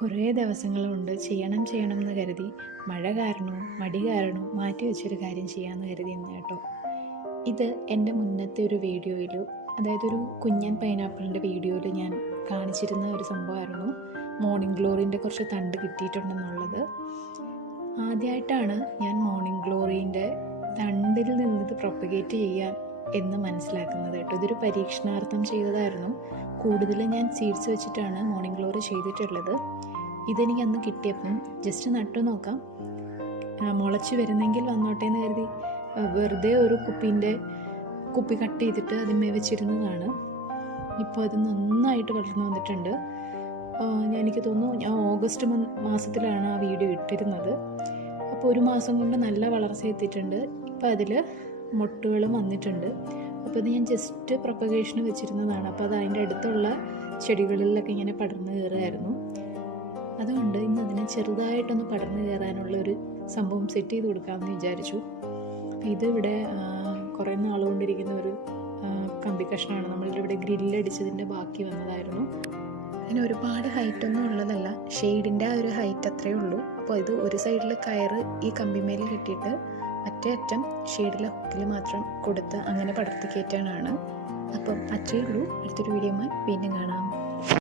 കുറേ ദിവസങ്ങളുണ്ട് ചെയ്യണം എന്ന് കരുതി മഴ കാരണവും മടി കാരണവും മാറ്റി വെച്ചൊരു കാര്യം ചെയ്യാമെന്ന് കരുതി ഇന്ന് കേട്ടോ. ഇത് എൻ്റെ മുന്നത്തെ ഒരു വീഡിയോയിൽ, അതായത് ഒരു കുഞ്ഞൻ പൈനാപ്പിളിൻ്റെ വീഡിയോയിൽ ഞാൻ കാണിച്ചിരുന്ന ഒരു സംഭവമായിരുന്നു. മോർണിംഗ് ഗ്ലോറിൻ്റെ കുറച്ച് തണ്ട് കിട്ടിയിട്ടുണ്ടെന്നുള്ളത്. ആദ്യമായിട്ടാണ് ഞാൻ മോർണിംഗ് ഗ്ലോറിൻ്റെ തണ്ടിൽ നിന്നിത് പ്രൊപ്പഗേറ്റ് ചെയ്യാൻ എന്ന് മനസ്സിലാക്കുന്നത് കേട്ടോ. ഇതൊരു പരീക്ഷണാർത്ഥം ചെയ്തതായിരുന്നു. കൂടുതൽ ഞാൻ സീഡ്സ് വെച്ചിട്ടാണ് മോർണിംഗ് ഗ്ലോറി ചെയ്തിട്ടുള്ളത്. ഇതെനിക്ക് അന്ന് കിട്ടിയപ്പം ജസ്റ്റ് നട്ടു നോക്കാം, മുളച്ച് വരുന്നെങ്കിൽ വന്നോട്ടെ എന്ന് കരുതി വെറുതെ ഒരു കുപ്പി കട്ട് ചെയ്തിട്ട് അതിന്മേൽ വെച്ചിരുന്നതാണ്. ഇപ്പോൾ അത് നന്നായിട്ട് വളർന്നു വന്നിട്ടുണ്ട്. എനിക്ക് തോന്നുന്നു ഞാൻ ഓഗസ്റ്റ് മാസത്തിലാണ് ആ വീഡിയോ ഇട്ടിരുന്നത്. അപ്പോൾ ഒരു മാസം കൊണ്ട് നല്ല വളർച്ച എത്തിയിട്ടുണ്ട്. ഇപ്പോൾ അതിൽ മൊട്ടുകളും വന്നിട്ടുണ്ട്. അപ്പോൾ ഇത് ഞാൻ ജസ്റ്റ് പ്രൊപ്പഗേഷന് വെച്ചിരുന്നതാണ്. അപ്പോൾ അത് അതിൻ്റെ അടുത്തുള്ള ചെടികളിലൊക്കെ ഇങ്ങനെ പടർന്നു കയറുമായിരുന്നു. അതുകൊണ്ട് ഇന്ന് അതിനെ ചെറുതായിട്ടൊന്ന് പടർന്നു കയറാനുള്ളൊരു സംഭവം സെറ്റ് ചെയ്ത് കൊടുക്കാമെന്ന് വിചാരിച്ചു. അപ്പോൾ ഇതിവിടെ കുറേ നാളുകൊണ്ടിരിക്കുന്ന ഒരു കമ്പി കഷ്ണമാണ്. നമ്മളിവിടെ ഗ്രില്ലടിച്ചതിൻ്റെ ബാക്കി വന്നതായിരുന്നു. അങ്ങനെ ഒരുപാട് ഹൈറ്റൊന്നും ഉള്ളതല്ല, ഷെയ്ഡിൻ്റെ ആ ഒരു ഹൈറ്റ് അത്രയേ ഉള്ളൂ. അപ്പോൾ ഇത് ഒരു സൈഡിൽ കയറ് ഈ കമ്പിമേൽ കെട്ടിയിട്ട് മറ്റേ അറ്റം ഷെയ്ഡിലെ ഹുക്കിൽ മാത്രം കൊടുത്ത് അങ്ങനെ പടർത്തി കയറ്റാനാണ്. അപ്പം അത്രയേ ഉള്ളൂ. അടുത്തൊരു വീഡിയോയുമായി വീണ്ടും കാണാം.